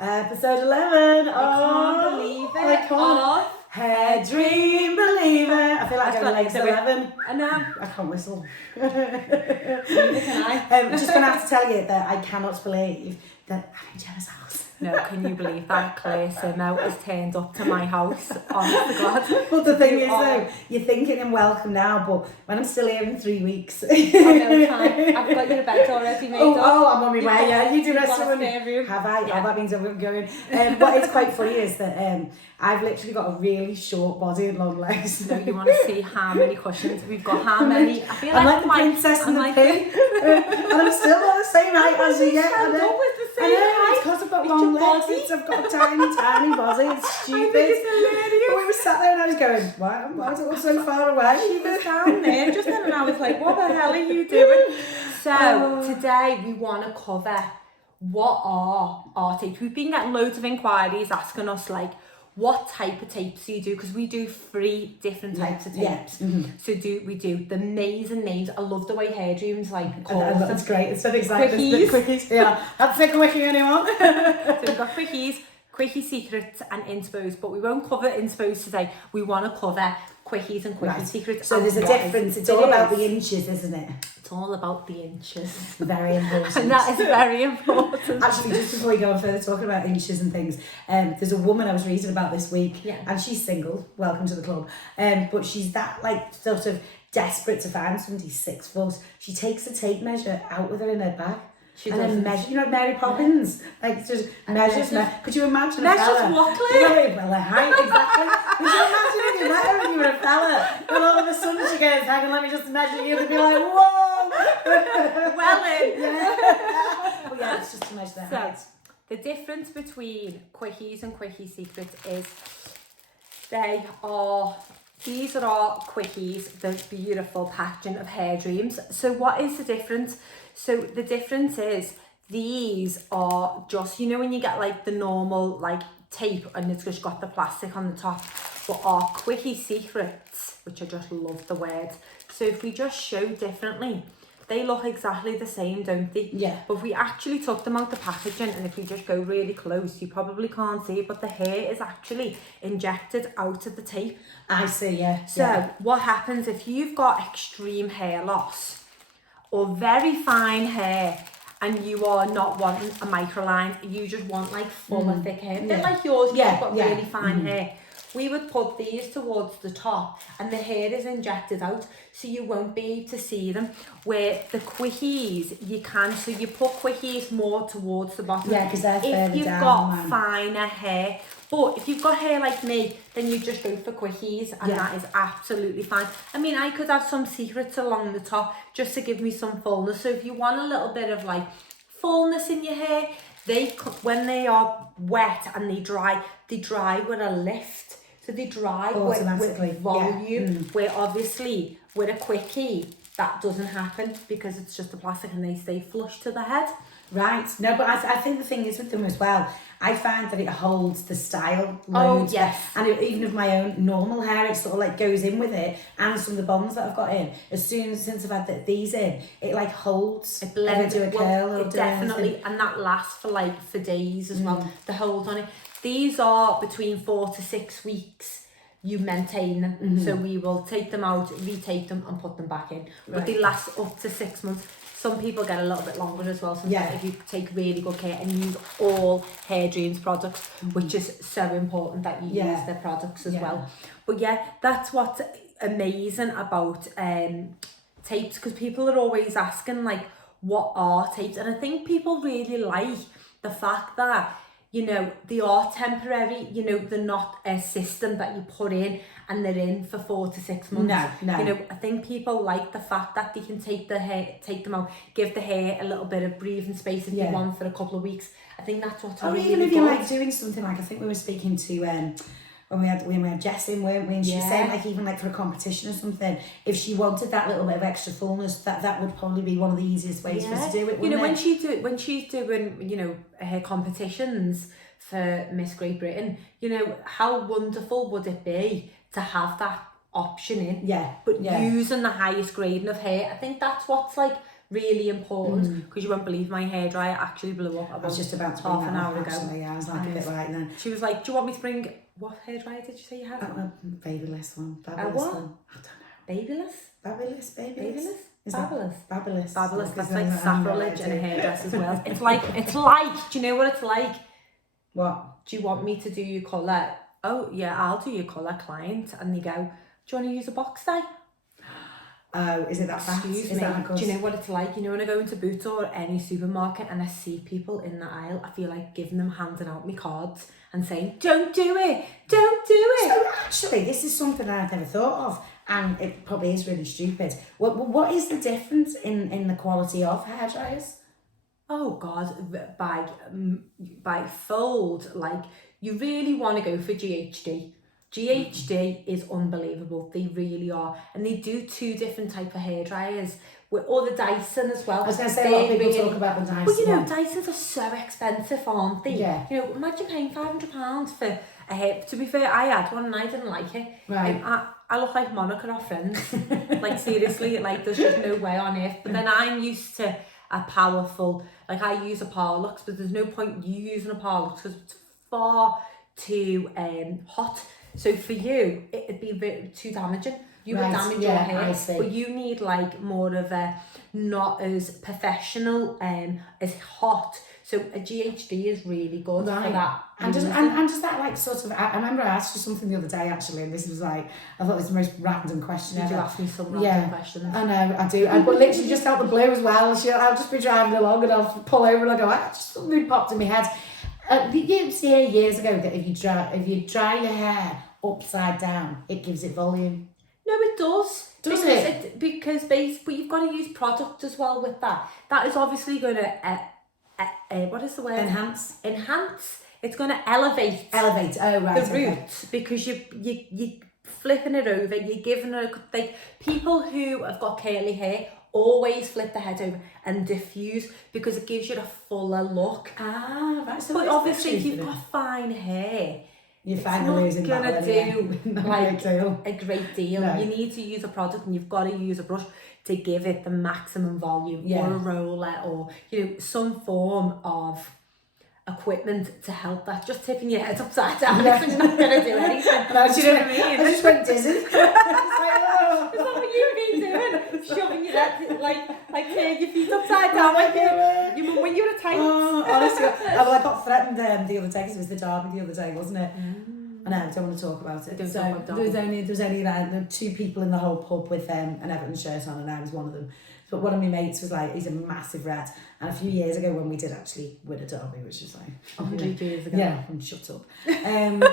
Episode 11. I can't believe it. I can't. Hairdream Believer. I feel like I'm like 11. I know. I can't whistle. Neither can I. I'm just going to have to tell you that I cannot believe that I'm in Jemma's house. No, can you believe that Claire Simmo has turned up to my house? Honest to God. But the thing is though, you're thinking I'm welcome now, but when I'm still here in 3 weeks. Oh no, time. I've got your bed already made up. Oh, I'm on my way, yeah. You do rest of one. Room. Have I? Yeah. Oh, that means I'm going. What is quite funny is that I've literally got a really short body and long legs. So you want to see how many cushions we've got, how many. I feel I'm like the princess and the pig. And I'm still not the same height as you yet. I know. I know, it's because I've got long legs. I've got a tiny, tiny body. It's stupid. I think it's hilarious. But we were sat there and I was going, why do I look so far away? She was down there just then and I was like, what the hell are you doing? So today we want to cover what are our tapes. We've been getting loads of inquiries asking us like, what type of tapes do you do? Because we do 3 different types of tapes. Yeah. Mm-hmm. So we do the amazing names. I love the way Hairdreams like call them. That's great. It's so exciting. Quickies. Quickies. Yeah. That's the quickie anyone. So we've got Quickies, Quikkie Secrets and Inspos, but we won't cover Inspos today. We want to cover Quickies and Quikkie Secrets. So there's a difference. It's all about the inches, isn't it? It's all about the inches. Very important. And that is very important. Actually, just before we go on further talking about inches and things, there's a woman I was reading about this week, and she's single. Welcome to the club. But she's that like sort of desperate to find somebody 6 foot. She takes a tape measure out with her in her bag. And then measure, you know, Mary Poppins, like just measures. Could you imagine a fella? Measures what, Claire? Well, her height, exactly. Could you imagine if you met her and you were a fella, and all of a sudden she goes, hang on, let me just measure you, and be like, whoa! Well in. Yeah. But yeah, it's just to measure their height. The difference between Quickies and Quikkie Secrets is these are our Quickies, the beautiful packaging of Hairdreams. So what is the difference? So the difference is these are just, you know when you get like the normal like tape and it's just got the plastic on the top, but our Quickie Secrets, which I just love the word. So if we just show differently, they look exactly the same, don't they? Yeah. But if we actually took them out the packaging and if we just go really close, you probably can't see it, but the hair is actually injected out of the tape. I see, yeah. So what happens if you've got extreme hair loss or very fine hair and you are not wanting a microline, you just want like fuller, thick hair, a bit like yours, you've got really fine hair. We would put these towards the top and the hair is injected out so you won't be able to see them. Where the Quickies, you can, so you put Quickies more towards the bottom. Yeah, because they're further down. If you've got finer hair, but if you've got hair like me, then you just go for Quickies and that is absolutely fine. I mean, I could have some secrets along the top just to give me some fullness. So if you want a little bit of like fullness in your hair, when they are wet and they dry with a lift. So they dry with volume, where obviously with a Quickie, that doesn't happen because it's just the plastic and they stay flush to the head. Right. No, but I think the thing is with them as well, I find that it holds the style loads. Oh, yes. And even of my own normal hair, it sort of like goes in with it. And some of the bonds that I've got in, since I've had these in, it like holds. It blends. Do a curl or definitely, and that lasts for days as well. The hold on it. These are between 4 to 6 weeks. You maintain them, so we will take them out, retape them, and put them back in. But they last up to 6 months. Some people get a little bit longer as well. Sometimes if you take really good care and use all Hairdreams products, which is so important that you use their products as well. But yeah, that's what's amazing about tapes, because people are always asking like, what are tapes? And I think people really like the fact that, you know, they are temporary, you know, they're not a system that you put in and they're in for 4 to 6 months. No. You know, I think people like the fact that they can take them out, give the hair a little bit of breathing space if you want for a couple of weeks. I think that's what's really even if good. you're like doing something like, I think we were speaking to when we had Jess in, weren't we? And she was saying like even like for a competition or something, if she wanted that little bit of extra fullness, that would probably be one of the easiest ways for us to do it. You know, when she's doing, you know, her competitions for Miss Great Britain, you know, how wonderful would it be to have that option in? But using the highest grading of hair, I think that's what's like really important, because you won't believe my hairdryer actually blew up about I was just about to bring half that an hour up, ago. actually. Yeah, I was like a bit like then. She was like, do you want me to bring, what hairdryer did you say you had? A babyless one. Fabulous what? one. I don't know. Babyless? Babyless? Babyless? Is Fabulous. Fabulous. Fabulous. That's Is like that sacrilege in a hairdresser's world. It's like, do you know what it's like? What? Do you want me to do your colour? Oh, yeah, I'll do your colour, client. And they go, do you want to use a box dye? Oh, is it that fast? Excuse me. Do you know what it's like? You know, when I go into Boots or any supermarket and I see people in the aisle, I feel like giving them, handing out my cards and saying, don't do it, don't do it. So actually, this is something I've never thought of, and it probably is really stupid. What is the difference in the quality of hairdryers? Oh God, by fold, like, you really want to go for GHD. GHD is unbelievable. They really are. And they do 2 different type of hairdryers. Or the Dyson as well. I was going to say, a lot of people talk about the Dyson. Well, you know, Dysons are so expensive, aren't they? Yeah. You know, imagine paying £500 for a hair. To be fair, I had one and I didn't like it. Right. I look like Monica off Friends. Like, seriously, like, there's just no way on earth. But then I'm used to a powerful, like, I use a Parlux, but there's no point you using a Parlux because it's far too hot. So for you, it'd be a bit too damaging. You would damage your hair, but you need like more of a, not as professional, as hot. So a GHD is really good for that. And does that like sort of, I remember I asked you something the other day actually, and this was like, I thought it was the most random question ever. Did you ask me some random questions? I know, I do. But literally just out the blue as well. I'll just be driving along and I'll pull over and I'll go, just something popped in my head. You see years ago that if you dry your hair upside down, it gives it volume. No, it does. Does it? Because but you've got to use product as well with that. That is obviously going to, what is the word? Enhance. It's going to elevate. Oh, right. The roots, because you flipping it over. You're giving it like people who have got curly hair always flip the head over and diffuse because it gives you a fuller look. Ah, right. So but obviously, if you've got fine hair, you're finally losing that. It's not going to do like a great deal. No. You need to use a product and you've got to use a brush to give it the maximum volume, or a roller, or some form of equipment to help that. Just tipping your head upside down is not going to do anything. No, do you know what I mean? I just went dizzy. Is that what you've been doing? Shoving your head, like turn your feet upside down, like you when you were a tight. Oh, honestly, I got threatened the other day because it was the derby the other day, wasn't it? I know, I don't want to talk about it. So there was only like 2 people in the whole pub with an Everton shirt on, and I was one of them. But one of my mates was like, he's a massive red. And a few years ago when we did actually win a derby, which is like 100 years ago. Yeah, and shut up. And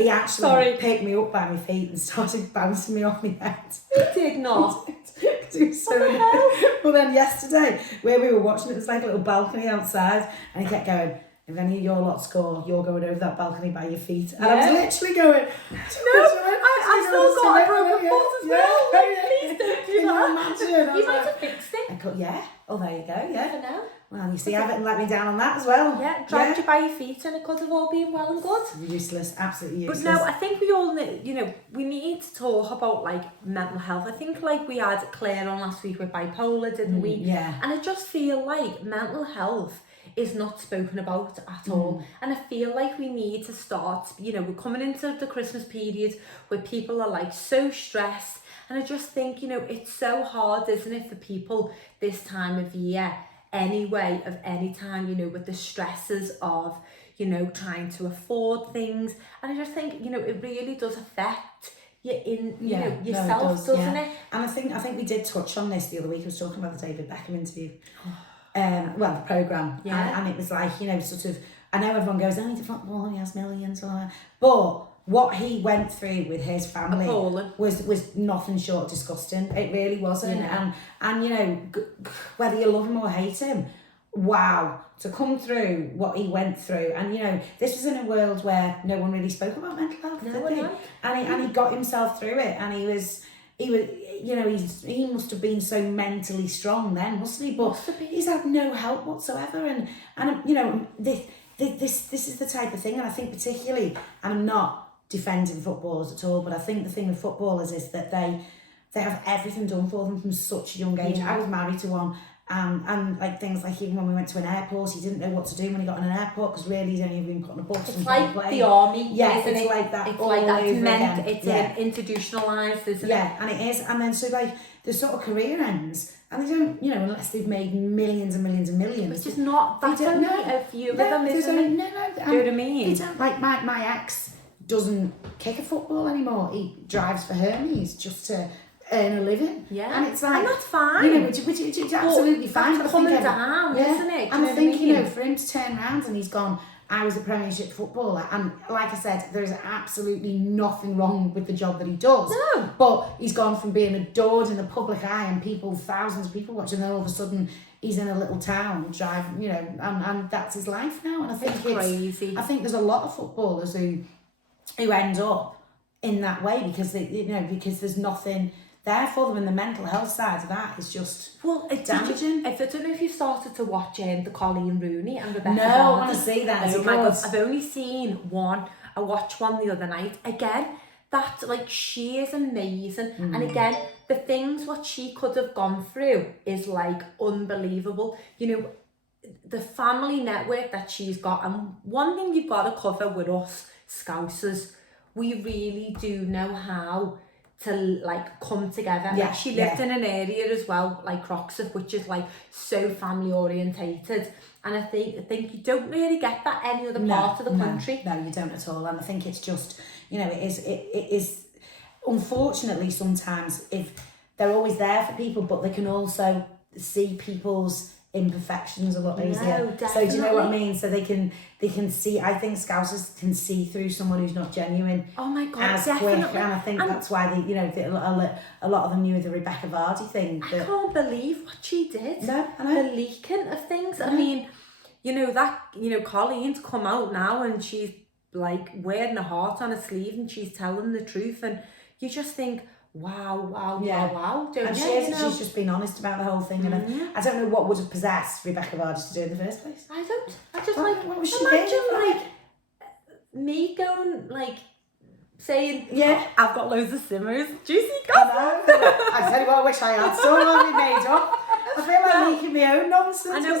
he actually picked me up by my feet and started bouncing me off my head. He did not. Because he was so well, then yesterday, where we were watching, it was like a little balcony outside, and he kept going, if any of your lot score, you're going over that balcony by your feet. And I was literally going, I still got a broken foot as well. Please don't do that. You might have fixed it. Oh, there you go, Never know. Well, you see, Everton let me down on that as well. Yeah, dragged you by your feet and it could have all been well and good. Useless, absolutely useless. But no, I think we all need, we need to talk about like mental health. I think like we had Claire on last week with bipolar, didn't we? Yeah. And I just feel like mental health is not spoken about at all. And I feel like we need to start, we're coming into the Christmas period where people are like so stressed. And I just think, it's so hard, isn't it, for people this time of year anyway, of any time, with the stresses of, trying to afford things. And I just think, it really does affect you in, yourself, doesn't it? And I think we did touch on this the other week. I was talking about the David Beckham interview. The programme. Yeah. And it was like, sort of, I know everyone goes, he's a footballer, he has millions, but what he went through with his family was nothing short of disgusting. It really wasn't. Yeah. And whether you love him or hate him, wow, to come through what he went through. And this was in a world where no one really spoke about mental health, did they? And he got himself through it, and he must have been so mentally strong then, mustn't he? But he's had no help whatsoever. And this is the type of thing, and I think particularly, and I'm not defending footballers at all, but I think the thing with footballers is that they, they have everything done for them from such a young age. I was married to one. And like things like even when we went to an airport, he didn't know what to do when he got in an airport because really he'd only been put on a bus. It's like the army, isn't it? Like that. It's like that. It's institutionalised, isn't it? Yeah, and it is. And then so like the sort of career ends, and they don't, you know, unless they've made millions and millions and millions. Which is not. That's only a few of them, isn't it? No. Do you know what I mean? They don't, like my ex doesn't kick a football anymore. He drives for Hermes just to earn a living. Yeah. And it's like, and that's fine. You know, which is absolutely fine. That's coming down, isn't it? And I think, you know, for him to turn around and he's gone, I was a Premiership footballer, and like I said, there's absolutely nothing wrong with the job that he does. No. But he's gone from being adored in the public eye and people, thousands of people watching, and all of a sudden he's in a little town driving, you know, and that's his life now. And I think it's crazy. I think there's a lot of footballers who end up in that way because they, you know, because there's nothing there for them, and the mental health side of that is just damaging. I don't know if you started to watch the Colleen Rooney and Rebecca. No, I want to see that. Oh my God, I've only seen one. I watched one the other night. Again, that like she is amazing, and again, the things what she could have gone through is like unbelievable. You know, the family network that she's got, and one thing you've got to cover with us Scousers, we really do know how to like come together. Yeah, like, she lived in an area as well, like Croxteth, which is like so family orientated, and I think you don't really get that any other part of the country. No, you don't at all. And I think it's just, you know, it is unfortunately sometimes if they're always there for people, but they can also see people's imperfections a lot easier. So do you know what I mean? So they can see, I think Scousers can see through someone who's not genuine. Oh my God, as definitely. quick, and I think that's why they, you know, a lot of them knew the Rebecca Vardy thing. I can't believe what she did. No, I know. The leaking of things. I mean, you know, Colleen's come out now and she's like wearing a heart on her sleeve and she's telling the truth, and you just think, wow, don't and she's just been honest about the whole thing, and I don't know what would have possessed Rebecca Vardy to do in the first place. I just what was she imagine doing? like me going like saying, I've got loads of simmers, juicy gossip. I tell you what, I wish I had so long made up. I feel like making my own nonsense. I know.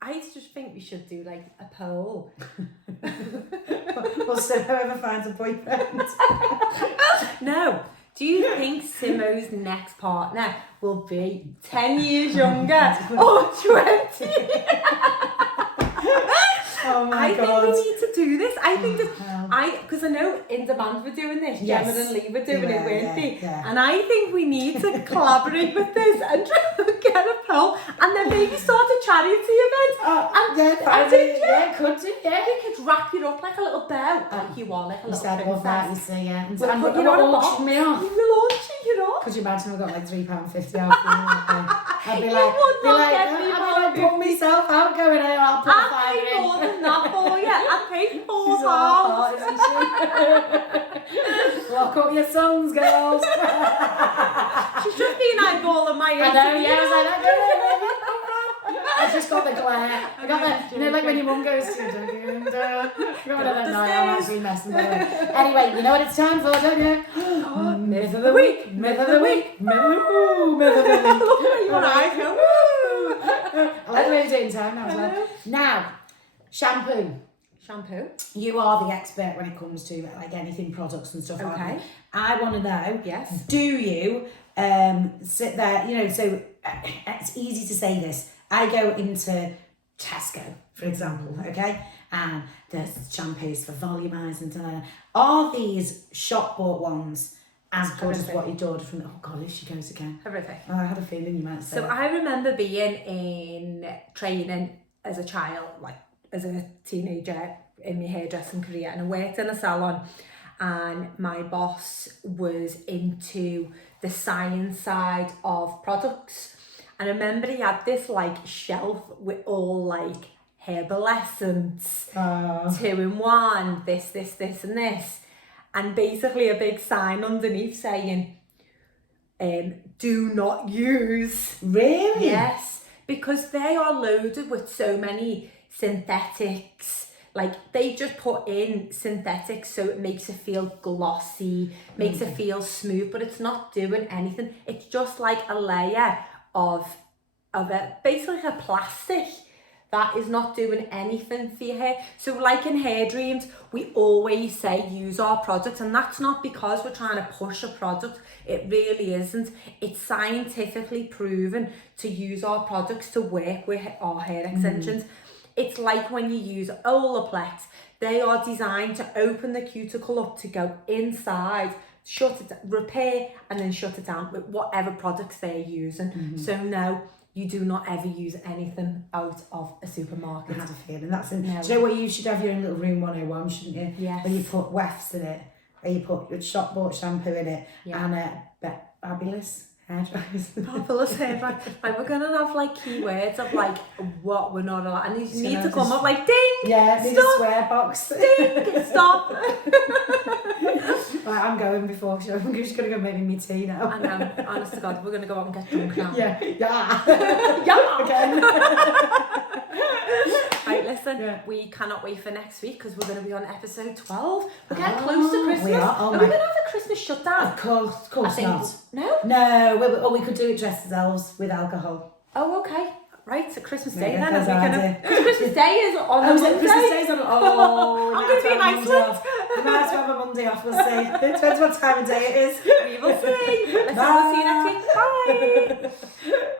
I just think we should do like a poll. Well, so whoever finds a boyfriend. No. Do you think Simmo's next partner will be 10 years younger or 20? Oh my God. I think we need to do this. I think that because I know In Demand were doing this, Jemma and Lee were doing it, weren't they? Yeah. And I think we need to collaborate with this and try to get a poll, and then maybe start a charity event. Could do. We could wrap it up like a little bow, like you are, like a little princess. That, you see, yeah. And we'll put you on a box. Me off. You will launch it off. Could you imagine I got like £3.50 off? I'd be like, put myself out going out. I'll put I'll pay more than that for you. I'll pay £4. Lock up your sons, girls. She's just been eyeballing my interview. I know, yeah, I was like, I don't know where you come from. I just got the glare. I got the, you know, like when your mum goes to I'm actually messing with it. Anyway, you know what it's time for, don't you? Myth of the week, myth of the week, myth of the week. Your eyes go, I like the way you do it in time now as well. Now, shampoo. You are the expert when it comes to like anything products and stuff like that. I want to know, do you sit there, you know, so it's easy to say this. I go into Tesco, for example, okay? And there's shampoos for volumizing. Are these shop bought ones as good as what you'd order from? Oh God, if she goes again. Horrific. Oh, I had a feeling you might say. So I remember being in training as a child, like as a teenager in my hairdressing career, and I worked in a salon, and my boss was into the science side of products. And I remember he had this like shelf with all like herbal essence, 2-in-1, this and this. And basically a big sign underneath saying, do not use. Really? Yes, because they are loaded with so many synthetics. like they just put in synthetics so it makes it feel glossy, makes it feel smooth, but it's not doing anything. It's just like a layer of basically a plastic that is not doing anything for your hair. So like in Hairdreams, we always say use our products, and that's not because we're trying to push a product. It really isn't. It's scientifically proven to use our products to work with our hair extensions. It's like when you use Olaplex, they are designed to open the cuticle up to go inside, shut it, repair, and then shut it down with whatever products they're using. So no, you do not ever use anything out of a supermarket. I had a feeling that's in. No. Do you know what, you should have your own little room 101, shouldn't you? Yes. When you put wefts in it, and you put your shop bought shampoo in it, and fabulous hair dryers. Fabulous hair dry. Like we're gonna have like keywords of like what we're not allowed, and you need to come up like ding. Yeah, need a swear box. Ding, stop. Right, I'm going before show. I'm just gonna go make me tea now. I know, honest to God, we're gonna go out and get drunk now. Yeah. Yeah. Again. Right, listen, we cannot wait for next week because we're going to be on episode 12. We're getting close to Christmas. We are. Oh, are we going to have a Christmas shutdown? Of course not. No? No, we could do it dressed as elves with alcohol. Oh, okay. Right, so Christmas Day Yeah, then. that's Because Christmas Day is on the Monday. Christmas Day's on. Oh, I'm going to be in Iceland. We might as well have a Monday off, we'll see. It depends what time of day it is. We will see. Listen, we'll see you next week. Bye.